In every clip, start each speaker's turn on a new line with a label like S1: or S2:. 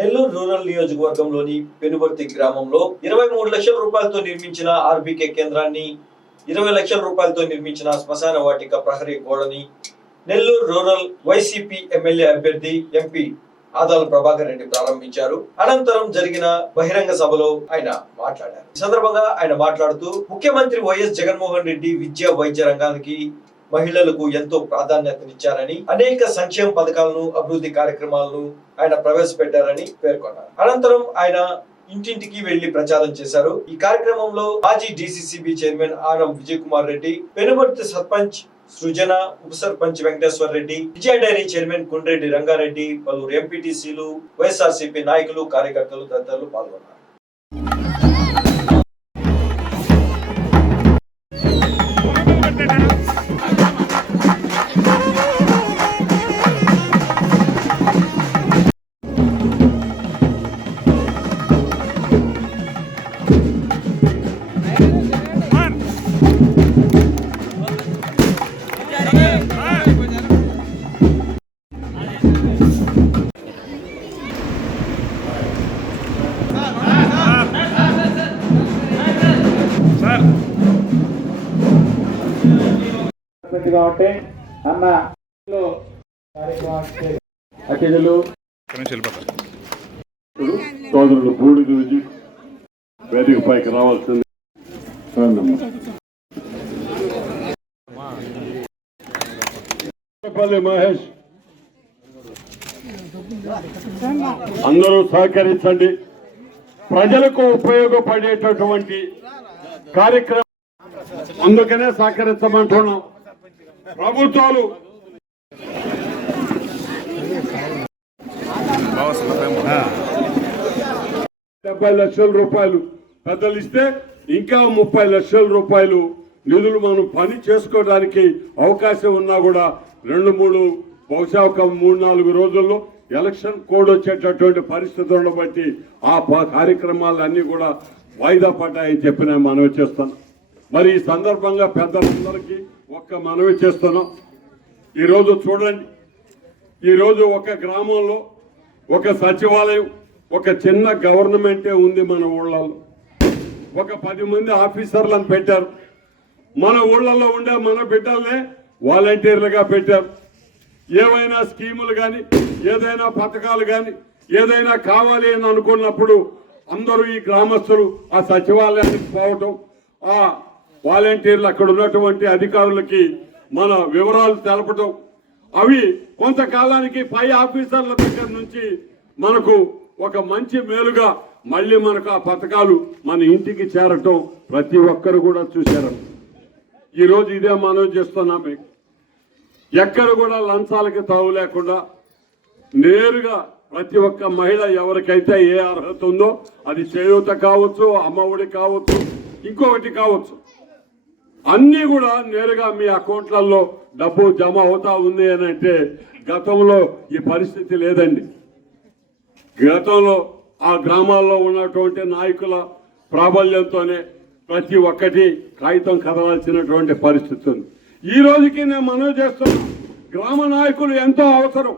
S1: Nellore rural నియోజకవర్గంలోని పెనుబర్తి గ్రామంలో ఇరవై మూడు లక్షల రూపాయలతో నిర్మించిన ఆర్బీకే కేంద్రాన్ని ఇరవై లక్షల రూపాయలతో నిర్మించిన శ్మశాన వాటిక ప్రహరీ గోడని నెల్లూరు రూరల్ వైసీపీ ఎమ్మెల్యే అభ్యర్థి ఎంపీ ఆదాల ప్రభాకర్ రెడ్డి ప్రారంభించారు. అనంతరం జరిగిన బహిరంగ సభలో ఆయన మాట్లాడారు. ఈ సందర్భంగా ఆయన మాట్లాడుతూ ముఖ్యమంత్రి వైఎస్ జగన్మోహన్ రెడ్డి విద్య వైద్య రంగానికి మహిళలకు ఎంతో ప్రాధాన్యతనిచ్చారని అనేక సంక్షేమ పథకాలను అభివృద్ధి కార్యక్రమాలను ఆయన ప్రవేశపెట్టారని పేర్కొన్నారు. అనంతరం ఆయన ఇంటింటికి వెళ్ళి ప్రచారం చేశారు. ఈ కార్యక్రమంలో మాజీ DCCB chairman RM Vijay Kumar Reddy Penubarthi sarpanch Srujana ఉప సర్పంచ్ వెంకటేశ్వర రెడ్డి విజయ డైరీ చైర్మన్ కుండ్రెడ్డి రంగారెడ్డి పలువురు ఎంపీటీసీలు వైఎస్ఆర్సీపీ నాయకులు కార్యకర్తలు తదితరులు పాల్గొన్నారు.
S2: కాబట్టి అన్న అతిథులు
S3: సోదరుడు బూడి వేదిక పైకి రావాల్సింది. మహేష్. అందరూ సహకరించండి. ప్రజలకు ఉపయోగపడేటటువంటి కార్యక్రమం అందుకనే సహకరించమంటున్నాం. ప్రభుత్వాలు డెబ్బై లక్షల రూపాయలు పెద్దలు ఇస్తే ఇంకా ముప్పై లక్షల రూపాయలు నిధులు మనం పని చేసుకోవడానికి అవకాశం ఉన్నా కూడా రెండు మూడు బహుశా ఒక మూడు నాలుగు రోజుల్లో ఎలక్షన్ కోడ్ వచ్చేటటువంటి పరిస్థితులను బట్టి ఆ ప- కార్యక్రమాలన్నీ కూడా వాయిదా పడ్డాయని చెప్పి నేను మనవి చేస్తాను. మరి ఈ సందర్భంగా పెద్దలందరికీ ఒక్క మనవి చేస్తాను ఈరోజు చూడండి. ఈరోజు ఒక గ్రామంలో ఒక సచివాలయం ఒక చిన్న గవర్నమెంటే ఉంది మన ఊళ్ళలో. ఒక పది మంది ఆఫీసర్లను పెట్టారు. మన ఊళ్ళలో ఉండే మన బిడ్డల్నే వాలంటీర్లుగా పెట్టారు. ఏవైనా స్కీములు కానీ ఏదైనా పథకాలు కానీ ఏదైనా కావాలి అని అనుకున్నప్పుడు అందరూ ఈ గ్రామస్తులు ఆ సచివాలయానికి పోవటం ఆ వాలంటీర్లు అక్కడ ఉన్నటువంటి అధికారులకి మన వివరాలు తెలపటం. అవి కొంతకాలానికి పై ఆఫీసర్ల దగ్గర నుంచి మనకు ఒక మంచి మేలుగా మళ్ళీ మనకు ఆ పథకాలు మన ఇంటికి చేరటం ప్రతి ఒక్కరు కూడా చూశారు. ఈరోజు ఇదే మనం చేస్తున్నాం మీకు. ఎక్కడ కూడా లంచాలకి తావు లేకుండా నేరుగా ప్రతి ఒక్క మహిళ ఎవరికైతే ఏ అర్హత ఉందో అది చేయూత కావచ్చు అమ్మఒడి కావచ్చు ఇంకొకటి కావచ్చు. అన్నీ కూడా నేరుగా మీ అకౌంట్లలో డబ్బు జమ అవుతా ఉంది అని అంటే గతంలో ఈ పరిస్థితి లేదండి. గతంలో ఆ గ్రామాల్లో ఉన్నటువంటి నాయకుల ప్రాబల్యంతోనే ప్రతి ఒక్కటి కాగితం కదలాల్సినటువంటి పరిస్థితి ఉంది. ఈ రోజుకి నేను మనవి చేస్తున్నా గ్రామ నాయకులు ఎంతో అవసరం.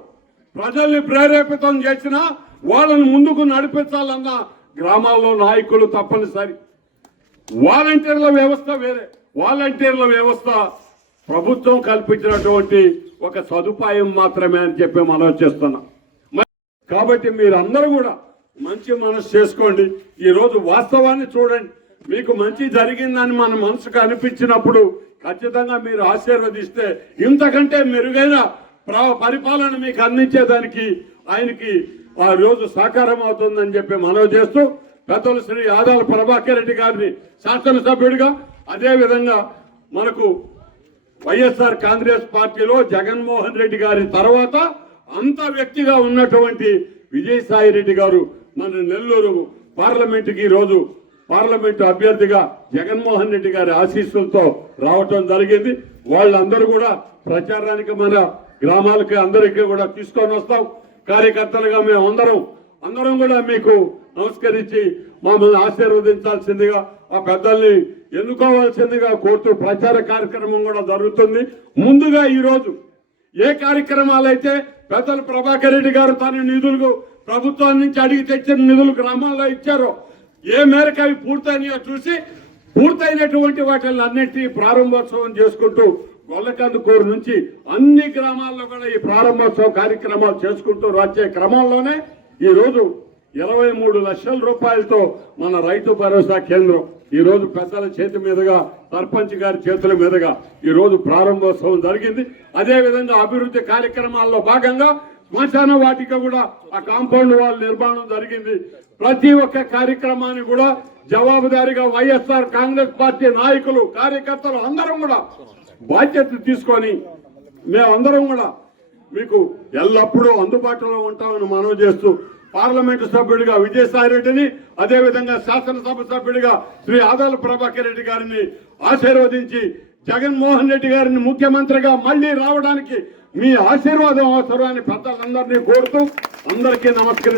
S3: ప్రజల్ని ప్రేరేపితం చేసినా వాళ్ళని ముందుకు నడిపించాలన్న గ్రామాల్లో నాయకులు తప్పనిసరి. వాలంటీర్ల వ్యవస్థ వేరే. వాలంటీర్ల వ్యవస్థ ప్రభుత్వం కల్పించినటువంటి ఒక సదుపాయం మాత్రమే అని చెప్పి మనం చేస్తున్నాం. కాబట్టి మీరందరూ కూడా మంచి మనసు చేసుకోండి. ఈరోజు వాస్తవాన్ని చూడండి. మీకు మంచి జరిగిందని మన మనసుకు అనిపించినప్పుడు ఖచ్చితంగా మీరు ఆశీర్వదిస్తే ఇంతకంటే మెరుగైన పరిపాలన మీకు అందించేదానికి ఆయనకి ఆ రోజు సాకారం అవుతుందని చెప్పి మనవి చేస్తూ పెద్దలు శ్రీ ఆదాల ప్రభాకర్ రెడ్డి గారిని శాసనసభ్యుడిగా అదేవిధంగా మనకు వైఎస్ఆర్ కాంగ్రెస్ పార్టీలో జగన్మోహన్ రెడ్డి గారి తర్వాత అంత వ్యక్తిగా ఉన్నటువంటి విజయసాయి రెడ్డి గారు మన నెల్లూరు పార్లమెంటుకి ఈరోజు పార్లమెంటు అభ్యర్థిగా జగన్మోహన్ రెడ్డి గారి ఆశీస్సులతో రావటం జరిగింది. వాళ్ళందరూ కూడా ప్రచారానికి మన గ్రామాలకి అందరికీ కూడా తీసుకొని వస్తాం. కార్యకర్తలుగా మేము అందరం అందరం కూడా మీకు నమస్కరించి మమ్మల్ని ఆశీర్వదించాల్సిందిగా ఆ పెద్దల్ని ఎన్నుకోవాల్సిందిగా కోరుతూ ప్రచార కార్యక్రమం కూడా జరుగుతుంది. ముందుగా ఈ ఏ కార్యక్రమాలు అయితే పెద్దలు ప్రభాకర్ రెడ్డి గారు తన నిధులకు ప్రభుత్వం నుంచి అడిగి తెచ్చిన నిధులు గ్రామాల్లో ఇచ్చారో ఏ మేరకు అవి పూర్తయినాయో చూసి పూర్తయినటువంటి వాటిని అన్నింటినీ ప్రారంభోత్సవం చేసుకుంటూ గొల్లకందుకూరు నుంచి అన్ని గ్రామాల్లో కూడా ఈ ప్రారంభోత్సవ కార్యక్రమాలు చేసుకుంటూ వచ్చే క్రమంలోనే ఈ రోజు ఇరవై మూడు లక్షల రూపాయలతో మన రైతు భరోసా కేంద్రం ఈరోజు పెద్దల చేతి మీదుగా సర్పంచ్ గారి చేతుల మీదుగా ఈరోజు ప్రారంభోత్సవం జరిగింది. అదే విధంగా అభివృద్ధి కార్యక్రమాల్లో భాగంగా శ్మశాన వాటిక కూడా ఆ కాంపౌండ్ వాల్ నిర్మాణం జరిగింది. ప్రతి ఒక్క కార్యక్రమాన్ని కూడా జవాబుదారీగా వైఎస్ఆర్ కాంగ్రెస్ పార్టీ నాయకులు కార్యకర్తలు అందరం కూడా బాధ్యత తీసుకొని మేమందరం కూడా మీకు ఎల్లప్పుడూ అందుబాటులో ఉంటామని మనం చేస్తూ పార్లమెంటు సభ్యుడిగా విజయసాయి రెడ్డిని అదేవిధంగా శాసనసభ సభ్యుడిగా శ్రీ ఆదాల ప్రభాకర్ రెడ్డి గారిని ఆశీర్వదించి జగన్మోహన్ రెడ్డి గారిని ముఖ్యమంత్రిగా మళ్ళీ రావడానికి మీ ఆశీర్వాదం అవసరమని పెద్దలందరినీ కోరుతూ అందరికీ నమస్కరి